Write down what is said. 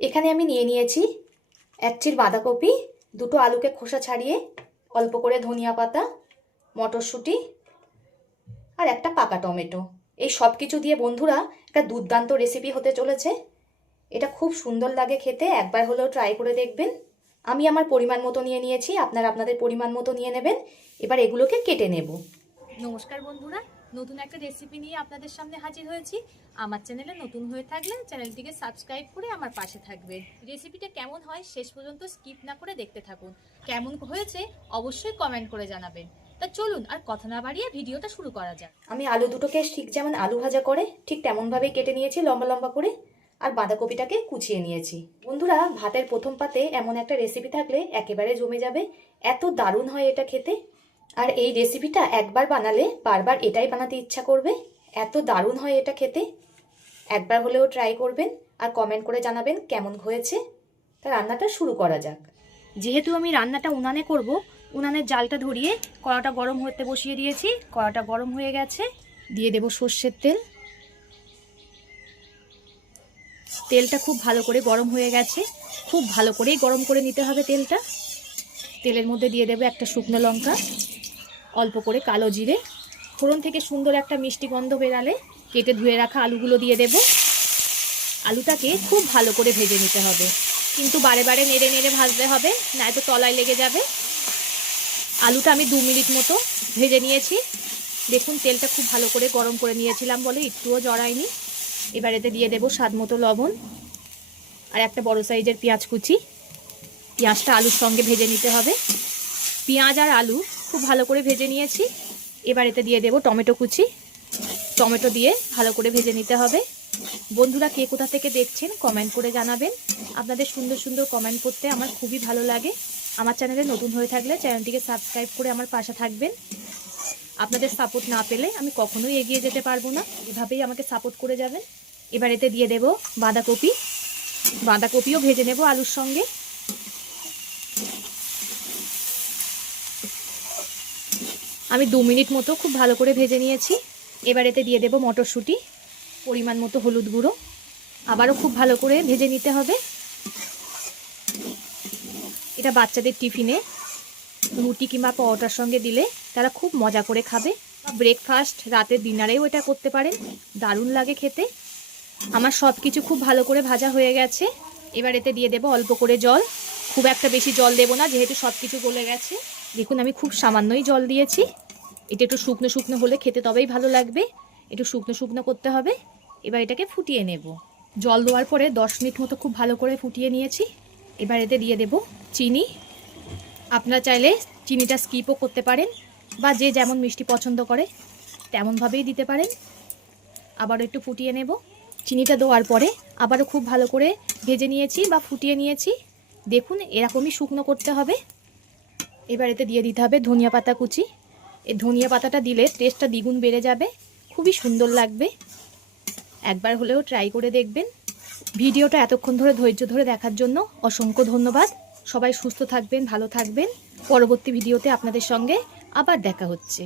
এখানে আমি নিয়ে নিয়েছি এক চির বাঁধাকপি, দুটো আলুকে খোসা ছাড়িয়ে, অল্প করে ধনিয়া পাতা, মটরশুঁটি আর একটা পাকা টমেটো। এই সব কিছু দিয়ে বন্ধুরা একটা দুর্দান্ত রেসিপি হতে চলেছে। এটা খুব সুন্দর লাগে খেতে, একবার হলেও ট্রাই করে দেখবেন। আমি আমার পরিমাণ মতো নিয়ে নিয়েছি, আপনারা আপনাদের পরিমাণ মতো নিয়ে নেবেন। এবার এগুলোকে কেটে নেব। নমস্কার বন্ধুরা, নতুন একটা রেসিপি নিয়ে আপনাদের সামনে হাজির হয়েছি। আমার চ্যানেলে নতুন হয়ে থাকলে চ্যানেলটিকে সাবস্ক্রাইব করে আমার পাশে থাকবেন। রেসিপিটা কেমন হয় শেষ পর্যন্ত স্কিপ না করে দেখতে থাকুন। কেমন হয়েছে অবশ্যই কমেন্ট করে জানাবেন। তা চলুন আর কথা না বাড়িয়ে ভিডিওটা শুরু করা যাক। আমি আলু দুটোকে ঠিক যেমন আলু ভাজা করে ঠিক তেমনভাবেই কেটে নিয়েছি লম্বা লম্বা করে, আর বাঁধাকপিটাকে কুচিয়ে নিয়েছি। বন্ধুরা, ভাতের প্রথম পাতে এমন একটা রেসিপি থাকলে একেবারে জমে যাবে, এত দারুণ হয় এটা খেতে। আর এই রেসিপিটা একবার বানালে বারবার এটাই বানাতে ইচ্ছা করবে, এত দারুণ হয় এটা খেতে। একবার হলেও ট্রাই করবেন আর কমেন্ট করে জানাবেন কেমন হয়েছে। তা রান্নাটা শুরু করা যাক। যেহেতু আমি রান্নাটা উনানে করব, উনানের জালটা ধরিয়ে কড়াটা গরম হতে বসিয়ে দিয়েছি। কড়াটা গরম হয়ে গেছে, দিয়ে দেব সর্ষের তেল। তেলটা খুব ভালো করে গরম হয়ে গেছে, খুব ভালো করেই গরম করে নিতে হবে তেলটা। তেলের মধ্যে দিয়ে দেবো একটা শুকনো লঙ্কা, অল্প করে কালো জিরে। ফোড়ন থেকে সুন্দর একটা মিষ্টি গন্ধ বেরালে কেটে ধুয়ে রাখা আলুগুলো দিয়ে দেব। আলুটাকে খুব ভালো করে ভেজে নিতে হবে, কিন্তু বারে বারে নেড়ে নেড়ে ভাজতে হবে, নয়তো তলায় লেগে যাবে। আলুটা আমি 2 মিনিট মতো ভেজে নিয়েছি। দেখুন তেলটা খুব ভালো করে গরম করে নিয়েছিলাম বলে একটুও জড়ায়নি। এবার এতে দিয়ে দেবো স্বাদ মতো লবণ আর একটা বড় সাইজের পেঁয়াজ কুচি। পেঁয়াজটা আলুর সঙ্গে ভেজে নিতে হবে। পেঁয়াজ আর আলু খুব ভালো করে ভেজে নিয়েছি। এবার এতে দিয়ে দেবো টমেটো কুচি। টমেটো দিয়ে ভালো করে ভেজে নিতে হবে। বন্ধুরা, কে কোথা থেকে দেখছেন কমেন্ট করে জানাবেন। আপনাদের সুন্দর সুন্দর কমেন্ট করতে আমার খুবই ভালো লাগে। আমার চ্যানেলে নতুন হয়ে থাকলে চ্যানেলটিকে সাবস্ক্রাইব করে আমার পাশে থাকবেন। আপনাদের সাপোর্ট না পেলে আমি কখনোই এগিয়ে যেতে পারবো না, এভাবেই আমাকে সাপোর্ট করে যাবেন। এবার এতে দিয়ে দেব বাঁধাকপি। বাঁধাকপিও ভেজে নেব আলুর সঙ্গে। আমি 2 মিনিট মতো খুব ভালো করে ভেজে নিয়েছি। এবার এতে দিয়ে দেব মটরশুঁটি, পরিমাণ মতো হলুদ গুঁড়ো। আবারও খুব ভালো করে ভেজে নিতে হবে। এটা বাচ্চাদের টিফিনে, রুটি কিংবা পরোটার সঙ্গে দিলে তারা খুব মজা করে খাবে। ব্রেকফাস্ট, রাতের ডিনারেও এটা করতে পারেন, দারুণ লাগে খেতে। আমার সব কিছু খুব ভালো করে ভাজা হয়ে গেছে। এবার এতে দিয়ে দেব অল্প করে জল। খুব একটা বেশি জল দেব না, যেহেতু সব কিছু গলে গেছে। দেখুন আমি খুব সামান্যই জল দিয়েছি। এটা একটু শুকনো শুকনো হলে খেতে তবেই ভালো লাগবে, একটু শুকনো শুকনো করতে হবে। এবার এটাকে ফুটিয়ে নেব। জল দেওয়ার পরে 10 মিনিট মতো খুব ভালো করে ফুটিয়ে নিয়েছি। এবার এতে দিয়ে দেব চিনি। আপনারা চাইলে চিনিটা স্কিপও করতে পারেন, বা যে যেমন মিষ্টি পছন্দ করে তেমনভাবেই দিতে পারেন। আবারও একটু ফুটিয়ে নেব। চিনিটা দেওয়ার পরে আবারও খুব ভালো করে ভেজে নিয়েছি বা ফুটিয়ে নিয়েছি। দেখুন এরকমই শুকনো করতে হবে। এবার এতে দিয়ে দিতে হবে ধনিয়া পাতা কুচি। এই ধনিয়া পাতাটা দিলে টেস্টটা দ্বিগুণ বেড়ে যাবে, খুবই সুন্দর লাগবে। একবার হলেও ট্রাই করে দেখবেন। ভিডিওটা এতক্ষণ ধরে ধৈর্য ধরে দেখার জন্য অসংখ্য ধন্যবাদ। সবাই সুস্থ থাকবেন, ভালো থাকবেন। পরবর্তী ভিডিওতে আপনাদের সঙ্গে আবার দেখা হচ্ছে।